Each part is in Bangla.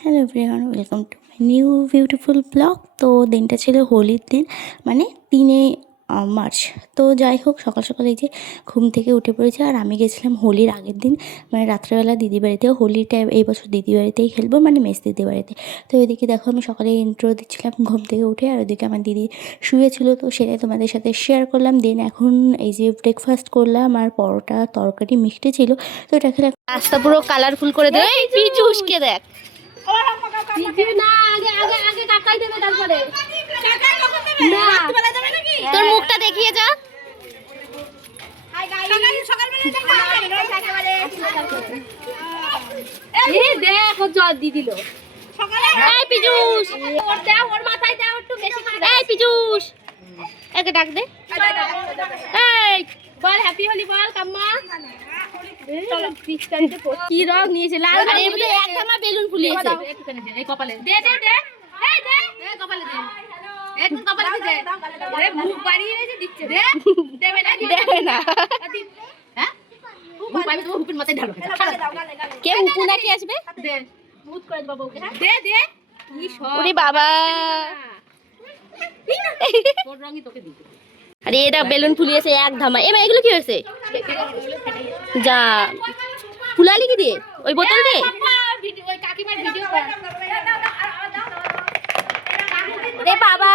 Hello everyone, welcome to my new beautiful blog. তো দিনটা ছিল হোলির দিন, মানে 3 মার্চ। তো যাই হোক, সকাল সকাল এই যে ঘুম থেকে উঠে পড়েছে। আর আমি গেছিলাম হোলির আগের দিন, মানে রাত্রেবেলা দিদি বাড়িতেও। হোলিটা এই বছর দিদি বাড়িতেই খেলবো, মানে মেস দিদি বাড়িতে। তো ওইদিকে দেখো আমি সকালে ইন্ট্রো দিচ্ছিলাম ঘুম থেকে উঠে, আর ওইদিকে আমার দিদি শুয়েছিল, তো সেটাই তোমাদের সাথে শেয়ার করলাম। দিন এখন এই যে ব্রেকফাস্ট করলাম, আর পরোটা তরকারি মিষ্টি ছিল, তো এটা খেলে রাস্তা পুরো কালারফুল করে দেয়। পিচুসকে দেখ, তোর মুখটা দেখিয়ে যা। দেখো জল দিয়ে দিল। একে ডাক দে, বল হ্যাপি হোলি বল কাম্মা। কি রং নিয়েছে? লাল রং। এক ধামা বেলুন ফুলিয়েছে। এই কপালে দে দে দে, এই দে, এই কপালে দে, একটু কপালে দে। আরে মুখ বাড়িয়ে রেখে দিচ্ছে। দে দেবে না, দেবে না। হ্যাঁ মুখ পাইবে তো হুপির মাথায় ঢালো। কে উপু নাকি আসবে? দে মুখ করে দেব ওকে। দে দে, কি সব। ওরে বাবা, কোন রঙই তোকে দিতে। আরে এটা বেলুন ফুলিয়েছে এক ধামা। এমা এগুলো কি হয়েছে? যা ফুলালি কি দিয়ে? ওই বোতল দিয়ে? ভিডিও ওই কাকিমার ভিডিও কর। রে বাবা,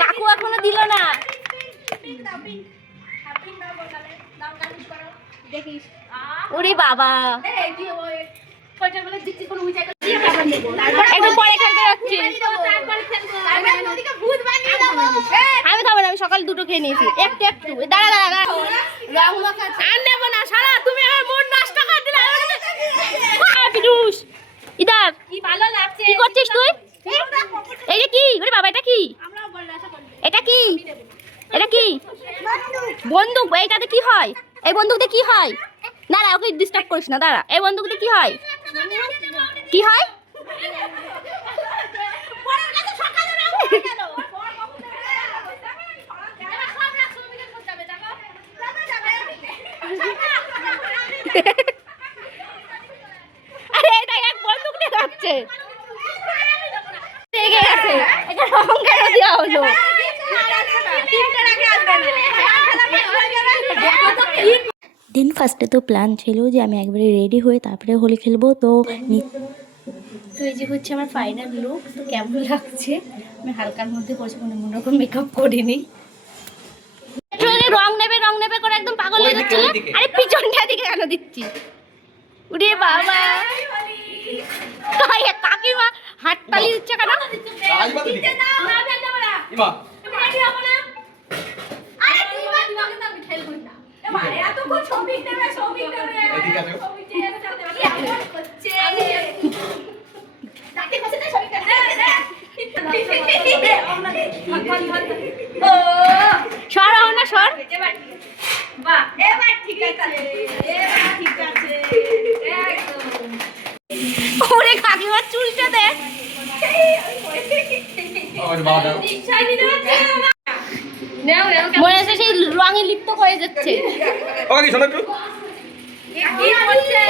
কাকু এখনো দিল না। দেখিস ওরে বাবা, এই যে ওই কয়টার বেলা দিচ্ছি কোন উইটা করে একটু পরে খেলতে যাচ্ছি। তারপরে খেলবো। আমি ওদিকে ভূত বানিয়ে দেব। আমি খাবো না, আমি সকাল দুটো খেয়ে নিয়েছি। একটু একটু দাঁড়া দাঁড়া দাঁড়া। রং মাখা আর নেবো না, সারা তুমি আমার মুড নষ্ট করে দিলে। পিটুস ইদার কি ভালো লাগছে। কি করছিস তুই? এই যে কি? ওরে বাবা, এটা কি? আমরাও বল আশা করি। এটা কি? এটা কি? বন্দুক। এইটাতে কি হয়? এই বন্দুকতে কি হয়? না না, ওকে ডিস্টার্ব করিস না, দাঁড়া। এই বন্দুকতে কি হয়? কি হয়? পরের কাছে সকালে রং হয়ে গেল। সব রাত ছবিতে করতে হবে দেখো। আরে এটা এক বন্দুক নিয়ে যাচ্ছে। রেগে গেছে। এটা রং কেন দেওয়া হলো? দিন ফার্স্টে তো প্ল্যান ছিল যে আমি একবারে রেডি হয়ে তারপরে হোলি খেলবো। তো এই যে হচ্ছে আমার ফাইনাল লুক। তো কেমন লাগছে? আমি হালকার মধ্যে করছি, কোনো রকম মেকআপ করিনি। রং নেবে করে একদম পাগল হয়ে যাচ্ছিল। আরে পিছনটা দিকে কেন দিচ্ছি? উরে বাবা, কাকিমা হাততালি দিচ্ছে কেন? সর না, সর। ওরে কাকিমার চুলটা দেখ। মনে হচ্ছে সেই রঙে লিপ্ত হয়ে যাচ্ছে।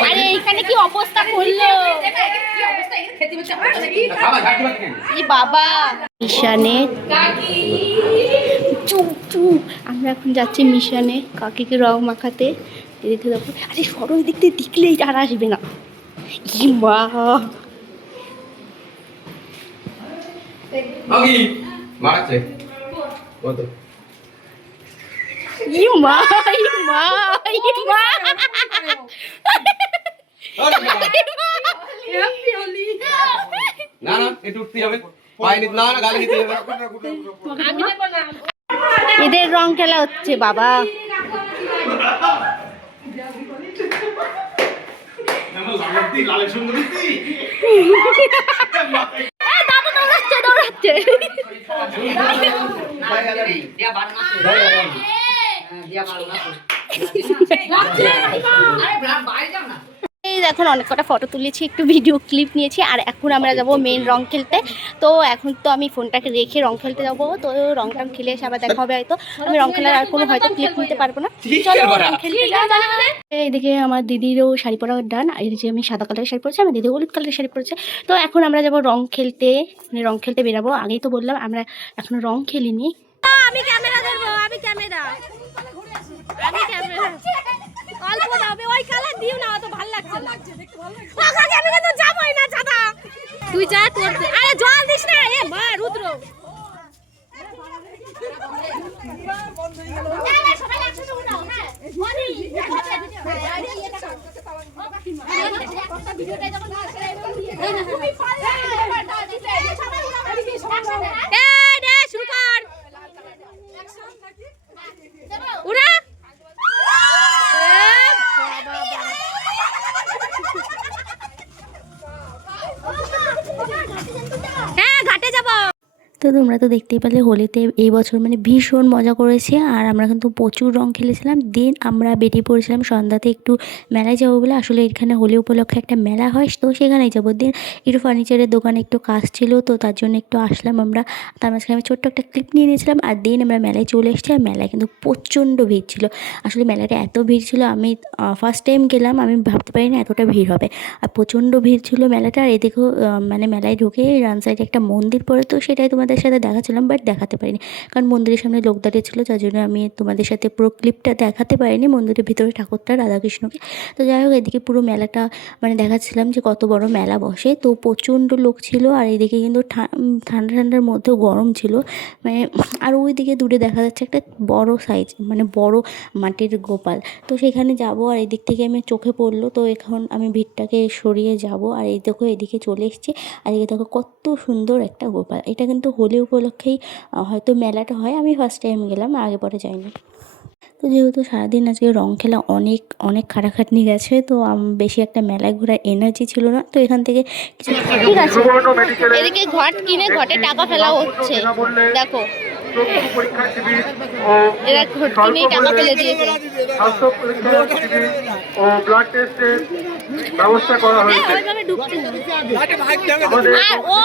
আরে এইখানে কি অবস্থা করলো? বাবা মিশানে আমরা এখন যাচ্ছি মিশানে কাকিকে রং মাখাতে। এদিকে দেখো, আরে সরো, দিক দিয়ে দেখলেই আর আসবে না। ই মা, ই মা, ই মা, ই মা। না না, একটু উঠতে হবে। পায়ে নিতে না, না গালে নিতে হবে। এদের রং খেলা হচ্ছে বাবা। বাবু দৌড়াচ্ছে দৌড়াচ্ছে। এই এখন অনেক কটা ফটো তুলেছি, একটু ভিডিও ক্লিপ নিয়েছি, আর এখন আমরা যাব মেন রং খেলতে। তো এখন তো আমি ফোনটাকে রেখে রং খেলতে যাবো, তো রং টং খেলে এসে আবার দেখা হবে। হয়তো আমি রং খেলার আর কোনো হয়তো ক্লিপ নিতে পারবো না। চলো রং খেলতে যাওয়া যাক। এইদিকে আমার দিদিরও শাড়ি পরা ডান, আর এই যে আমি সাদা কালারের শাড়ি পরেছি, আমার দিদি হলুদ কালারের শাড়ি পরেছে। তো এখন আমরা যাবো রং খেলতে, মানে রং খেলতে বেরাবো। আগেই তো বললাম আমরা এখনো রং খেলিনি। আমি ক্যামেরা ধরবো, আমি ক্যামেরা অল্প দাও, ওই কালার দিও না, অত ভালো লাগছে না। ওখানে আমি তো যাবই না ছাতা। তুই যা তোর, আরে জল দিস না, এ মা রুদ্র। সবাই একসাথে উঠাও, হ্যাঁ ভিডিওটা যখন শুরু কর উড়া। হ্যাঁ ঘাটে যাবো। তো তোমরা তো দেখতেই পেলে হোলিতে এই বছর মানে ভীষণ মজা করেছি, আর আমরা কিন্তু প্রচুর রং খেলেছিলাম। দেন আমরা বেরিয়ে পড়েছিলাম সন্ধ্যাতে একটু মেলায় যাবো বলে। আসলে এখানে হোলি উপলক্ষে একটা মেলা হয়, তো সেখানেই যাবো। দেন একটু ফার্নিচারের দোকানে একটু কাজ ছিল, তো তার জন্য একটু আসলাম আমরা। তার মাঝখানে আমি ছোট্ট একটা ক্লিপ নিয়ে নিয়েছিলাম, আর দেন আমরা মেলায় চলে এসেছি। আর মেলায় কিন্তু প্রচণ্ড ভিড় ছিল। আসলে মেলাটা এত ভিড় ছিল, আমি ফার্স্ট টাইম গেলাম, আমি ভাবতে পারি না এতটা ভিড় হবে। আর প্রচণ্ড ভিড় ছিল মেলাটা। আর এদিকেও মানে মেলায় ঢুকে রান সাইডে একটা মন্দির পড়ে, তো সেটাই তোমাদের সাথে দেখাচ্ছিলাম, বাট দেখাতে পারিনি কারণ মন্দিরের সামনে লোক দাঁড়িয়ে ছিল, যার জন্য আমি তোমাদের সাথে পুরো ক্লিপটা দেখাতে পারিনি মন্দিরের ভিতরে ঠাকুরটা রাধাকৃষ্ণকে। তো যাই হোক, এদিকে পুরো মেলাটা মানে দেখাচ্ছিলাম যে কত বড় মেলা বসে। তো প্রচণ্ড লোক ছিল, আর এদিকে কিন্তু ঠান্ডা ঠান্ডার মধ্যেও গরম ছিল মানে। আর ওইদিকে দূরে দেখা যাচ্ছে একটা বড় সাইজ মানে বড় মাটির গোপাল, তো সেখানে যাব। আর এদিক থেকে আমি চোখে পড়লো, তো এখন আমি ভিড়টাকে সরিয়ে যাব। আর এই দেখো এদিকে চলে এসেছি, আর এদিকে দেখো কত সুন্দর একটা গোপাল। এটা কিন্তু হোলি উপলক্ষেই হয়তো মেলাটা হয়, আমি ফার্স্ট টাইম গেলাম, আগে পরে যাইনি। তো যেহেতু সারাদিন আজকে রং খেলা অনেক অনেক খাটাখাটনি গেছে, তো বেশি একটা মেলায় ঘোরার এনার্জি ছিল না, তো এখান থেকে কিছু ঠিক আছে। এদিকে ঘট কিনে ঘটে টাকা ফেলা হচ্ছে, দেখো এরা ঘট কিনেই টাকা ফেলে দিয়েছে। স্বাস্থ্য পরীক্ষা শিবির ও ব্লাড টেস্টের ব্যবস্থা করা হয়েছে। ওইভাবে ঢুকছে না। আমাদের আর ও